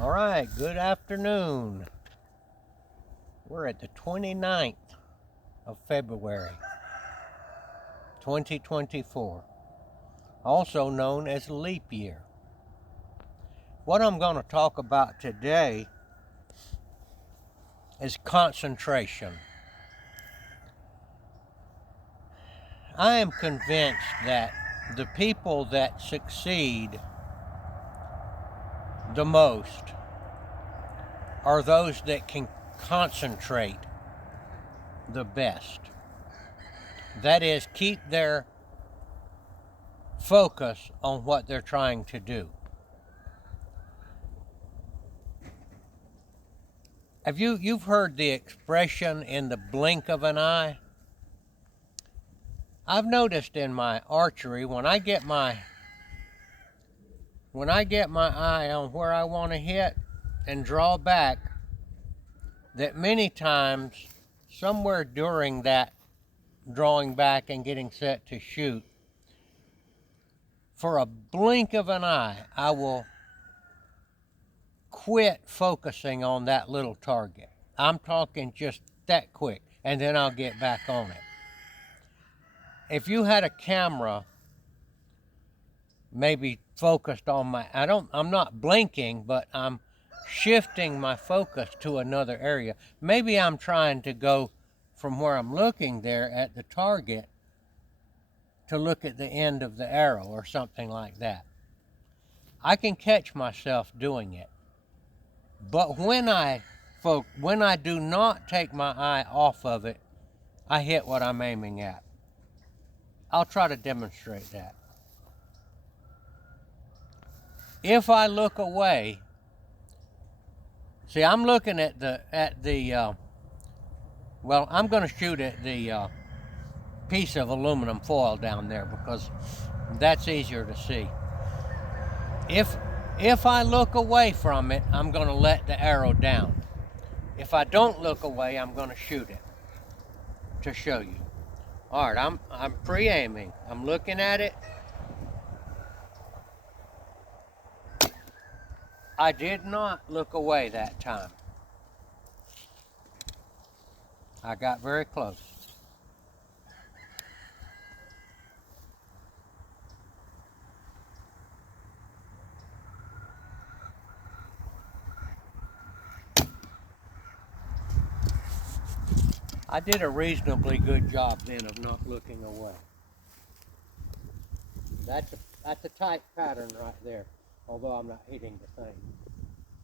All right, good afternoon. We're at the 29th of February, 2024, also known as leap year. What I'm going to talk about today is concentration. I am convinced that the people that succeed the most are those that can concentrate the best. That is, keep their focus on what they're trying to do. You've heard the expression in the blink of an eye? I've noticed in my archery when I get my eye on where I want to hit and draw back, that many times somewhere during that drawing back and getting set to shoot, for a blink of an eye, I will quit focusing on that little target. I'm talking just that quick, and then I'll get back on it. If you had a camera maybe focused on I'm not blinking, but I'm shifting my focus to another area. Maybe I'm trying to go from where I'm looking there at the target to look at the end of the arrow or something like that. I can catch myself doing it. But when I do not take my eye off of it, I hit what I'm aiming at. I'll try to demonstrate that. If I look away, see, I'm looking at I'm going to shoot at the piece of aluminum foil down there because that's easier to see. If I look away from it, I'm going to let the arrow down. If I don't look away, I'm going to shoot it to show you. All right, I'm pre-aiming. I'm looking at it. I did not look away that time. I got very close. I did a reasonably good job then of not looking away. That's a tight pattern right there, although I'm not hitting the thing.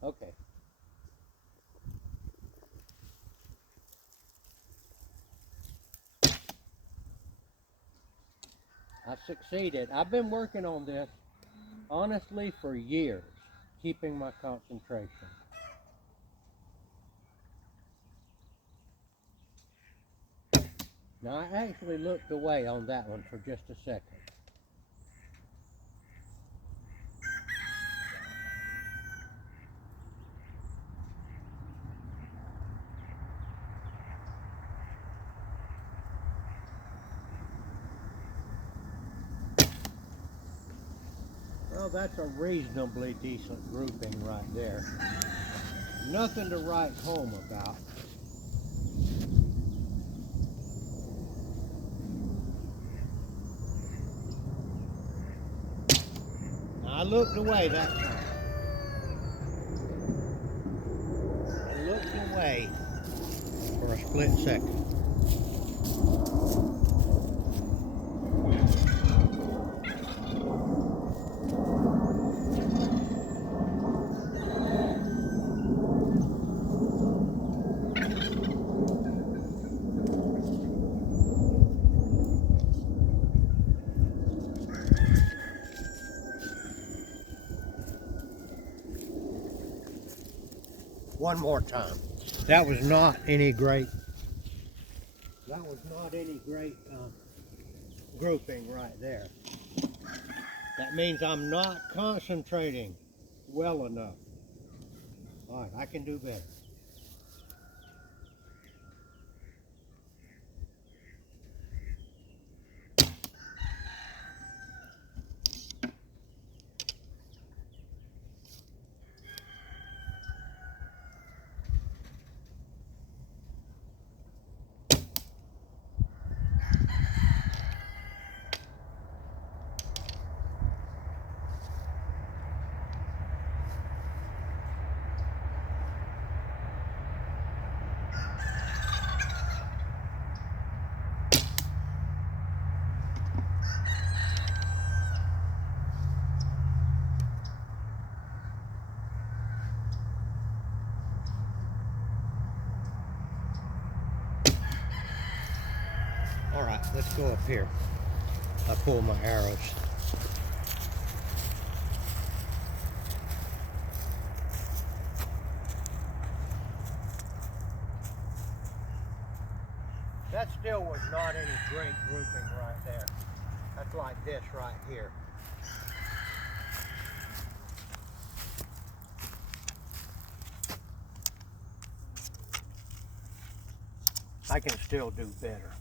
Okay. I've succeeded. I've been working on this, honestly, for years, keeping my concentration. Now, I actually looked away on that one for just a second. Well, that's a reasonably decent grouping right there. Nothing to write home about. Now, I looked away that time. I looked away for a split second. One more time. That was not any great grouping right there. That means I'm not concentrating well enough. All right, I can do better. All right, let's go up here. I pull my arrows. That still was not any great grouping right there. That's like this right here. I can still do better.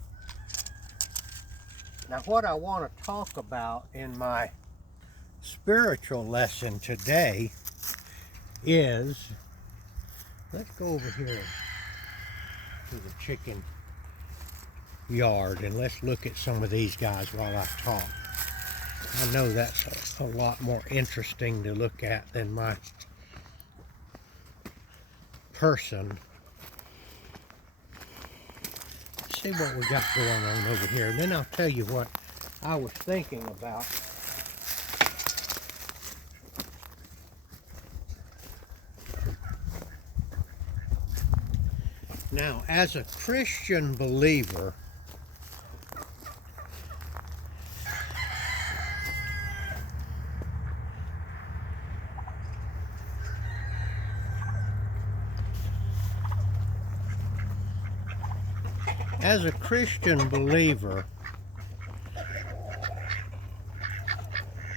Now what I want to talk about in my spiritual lesson today is, let's go over here to the chicken yard and let's look at some of these guys while I talk. I know that's a lot more interesting to look at than my person. Let's see what we got going on over here, and then I'll tell you what I was thinking about. Now, as a Christian believer,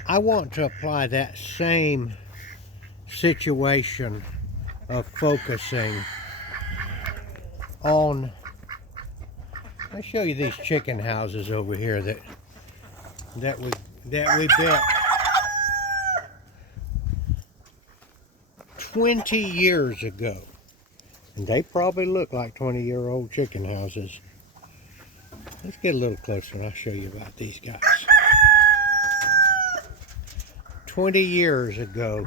I want to apply that same situation of focusing on, I'll show you these chicken houses over here that we built 20 years ago. And they probably look like 20-year-old chicken houses. Let's get a little closer and I'll show you about these guys. 20 years ago.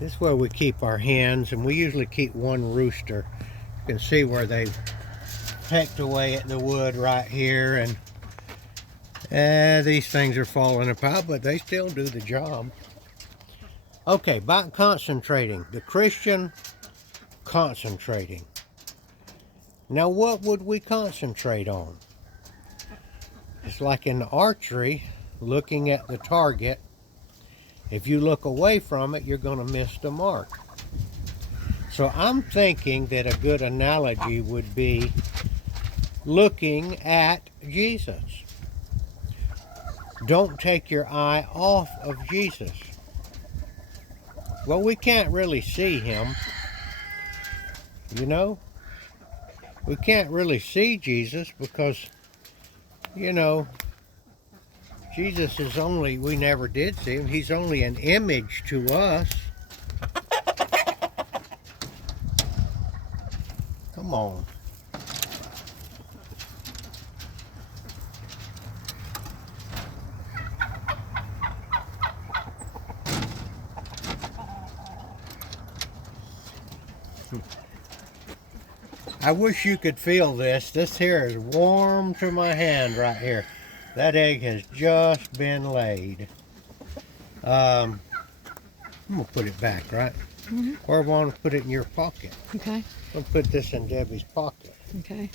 This is where we keep our hens, and we usually keep one rooster. You can see where they've pecked away at the wood right here, and these things are falling apart, but they still do the job. Okay, about concentrating. The Christian concentrating. Now, what would we concentrate on? It's like in archery, looking at the target. If you look away from it, you're going to miss the mark. So I'm thinking that a good analogy would be looking at Jesus. Don't take your eye off of Jesus. Well, we can't really see him, you know. We can't really see Jesus because, you know, Jesus is only, we never did see him. He's only an image to us. Come on. I wish you could feel this. This here is warm to my hand right here. That egg has just been laid. I'm going to put it back, right? Mm-hmm. Or I want to put it in your pocket. Okay. I'll put this in Debbie's pocket. Okay.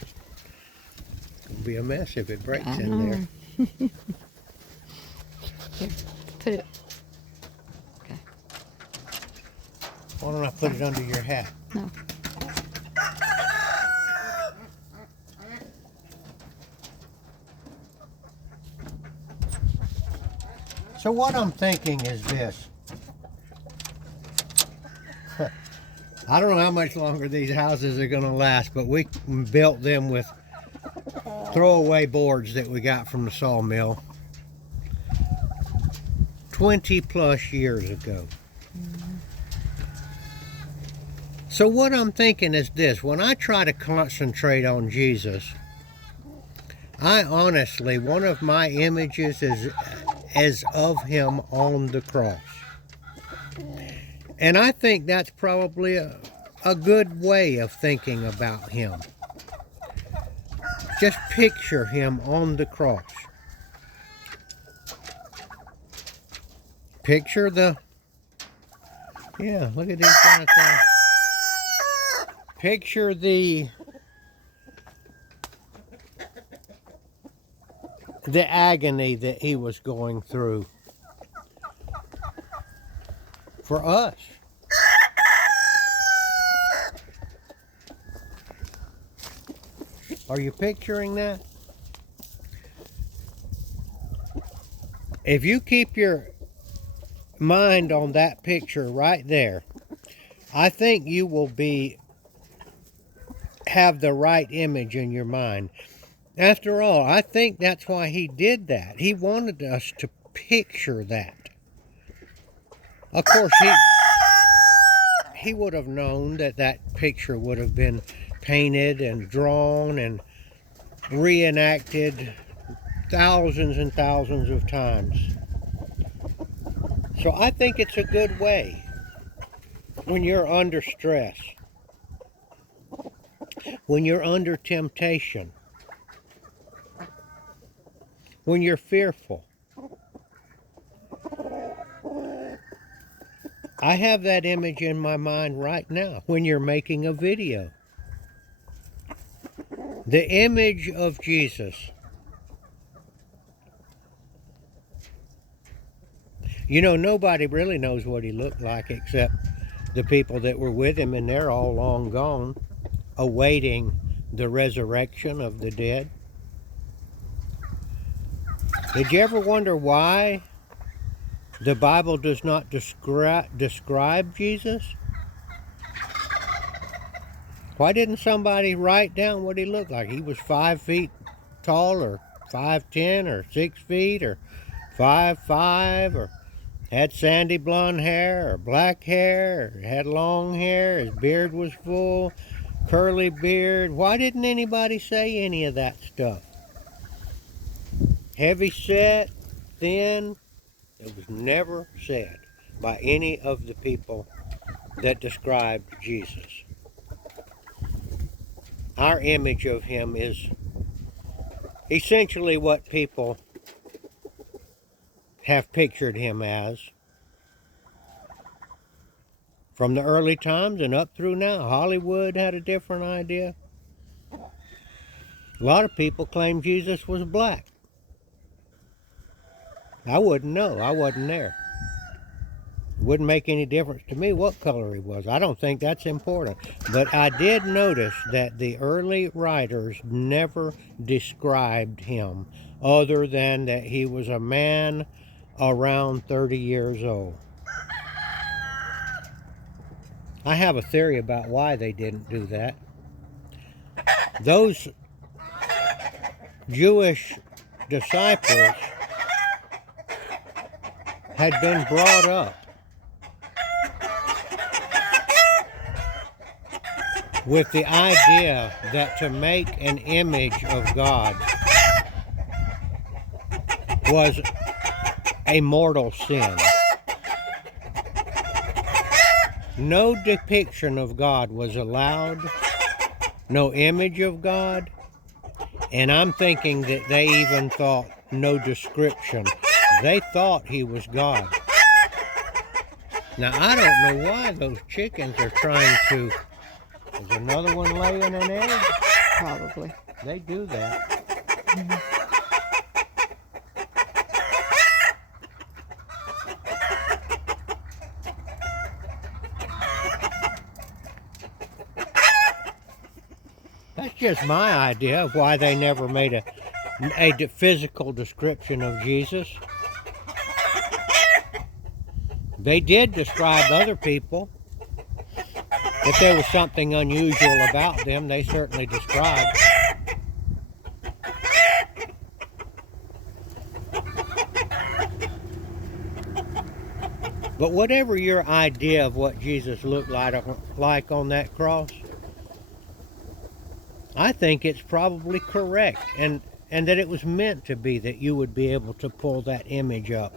It'll be a mess if it breaks in there. Here, put it. Okay. Why don't I put it under your hat? No. So what I'm thinking is this. I don't know how much longer these houses are going to last, but we built them with throwaway boards that we got from the sawmill 20 plus years ago. So what I'm thinking is this. When I try to concentrate on Jesus, I honestly, one of my images is of him on the cross. And I think that's probably a good way of thinking about him. Just picture him on the cross. Picture the, yeah, look at these guys there. Picture the agony that he was going through for us. Are you picturing that? If you keep your mind on that picture right there, I think you will have the right image in your mind. After all, I think that's why he did that. He wanted us to picture that. Of course, he would have known that that picture would have been painted and drawn and reenacted thousands and thousands of times. So I think it's a good way when you're under stress, when you're under temptation, when you're fearful. I have that image in my mind right now when you're making a video. The image of Jesus. You know, nobody really knows what he looked like except the people that were with him, and they're all long gone, awaiting the resurrection of the dead. Did you ever wonder why the Bible does not describe Jesus? Why didn't somebody write down what he looked like? He was 5 feet tall, or 5'10", or 6 feet, or 5'5", or had sandy blonde hair, or black hair, or had long hair, his beard was full, curly beard. Why didn't anybody say any of that stuff? Heavy set, thin. It was never said by any of the people that described Jesus. Our image of him is essentially what people have pictured him as from the early times and up through now. Hollywood had a different idea. A lot of people claim Jesus was black. I wouldn't know. I wasn't there. It wouldn't make any difference to me what color he was. I don't think that's important. But I did notice that the early writers never described him other than that he was a man around 30 years old. I have a theory about why they didn't do that. Those Jewish disciples had been brought up with the idea that to make an image of God was a mortal sin. No depiction of God was allowed, no image of God, and I'm thinking that they even thought no description. They thought he was God. Now, I don't know why those chickens are trying to... Is another one laying an egg? Probably. They do that. Mm-hmm. That's just my idea of why they never made a physical description of Jesus. They did describe other people. If there was something unusual about them, they certainly described. But whatever your idea of what Jesus looked like on that cross, I think it's probably correct, and that it was meant to be, that you would be able to pull that image up,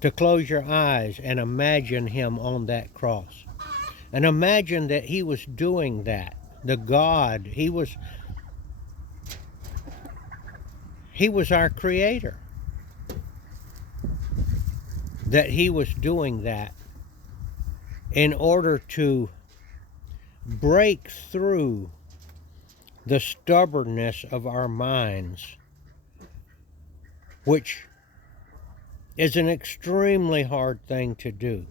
to close your eyes and imagine him on that cross. And imagine that he was doing that. The God, he was our creator. That he was doing that in order to breaks through the stubbornness of our minds, which is an extremely hard thing to do.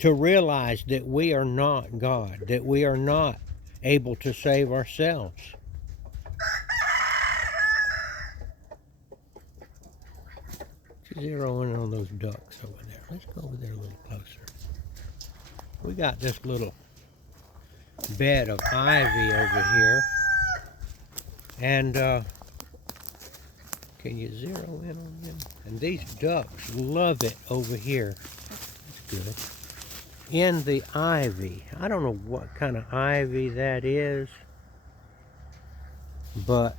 To realize that we are not God, that we are not able to save ourselves. Zero in on those ducks over there. Let's go over there a little closer. We got this little bed of ivy over here. And can you zero in on them? And these ducks love it over here. That's good. In the ivy. I don't know what kind of ivy that is, but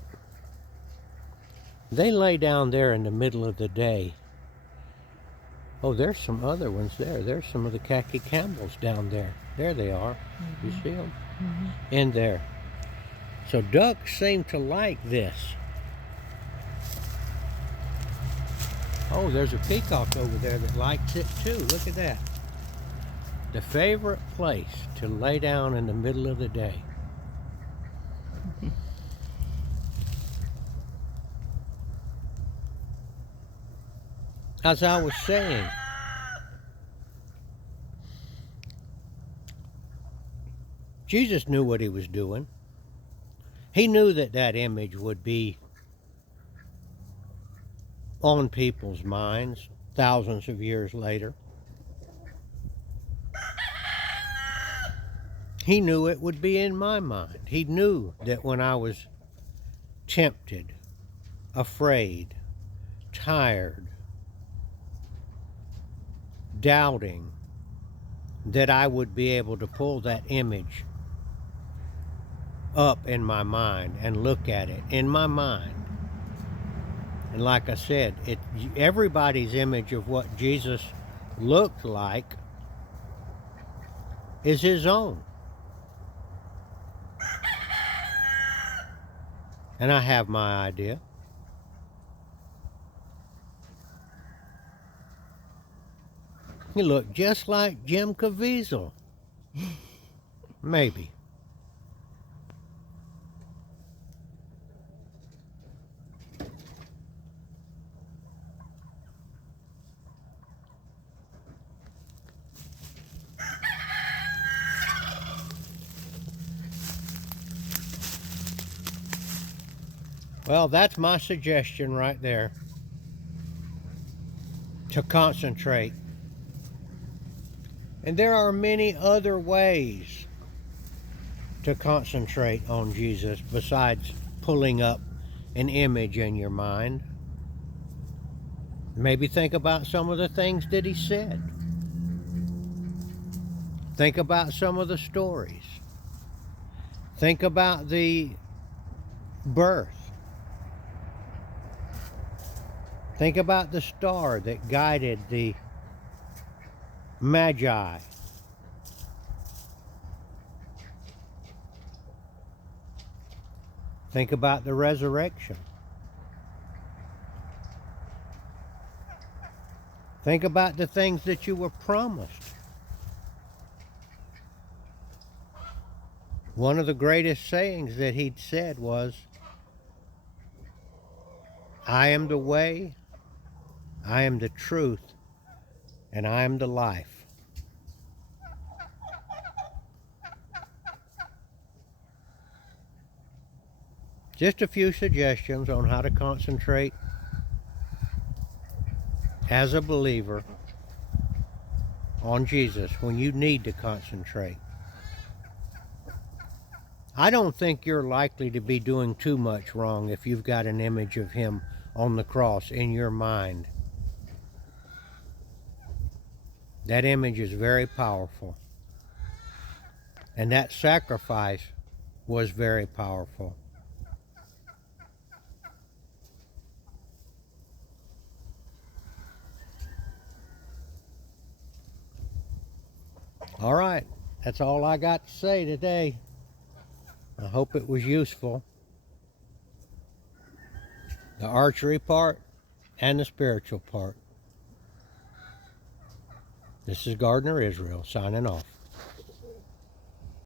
they lay down there in the middle of the day. Oh, there's some other ones there. There's some of the khaki Campbells down there. There they are. You see them? In there. So ducks seem to like this. Oh, there's a peacock over there that likes it too. Look at that. The favorite place to lay down in the middle of the day. As I was saying, Jesus knew what he was doing. He knew that that image would be on people's minds thousands of years later. He knew it would be in my mind. He knew that when I was tempted, afraid, tired, doubting, that I would be able to pull that image up in my mind and look at it in my mind. And like I said, everybody's image of what Jesus looked like is his own. And I have my idea. He looked just like Jim Caviezel. Maybe. Well, that's my suggestion right there. To concentrate. And there are many other ways to concentrate on Jesus besides pulling up an image in your mind. Maybe think about some of the things that he said. Think about some of the stories. Think about the birth. Think about the star that guided the Magi. Think about the resurrection. Think about the things that you were promised. One of the greatest sayings that he'd said was, I am the way, I am the truth, and I am the life. Just a few suggestions on how to concentrate as a believer on Jesus when you need to concentrate. I don't think you're likely to be doing too much wrong if you've got an image of him on the cross in your mind. That image is very powerful. And that sacrifice was very powerful. All right, that's all I got to say today. I hope it was useful. The archery part and the spiritual part. This is Gardner Israel signing off.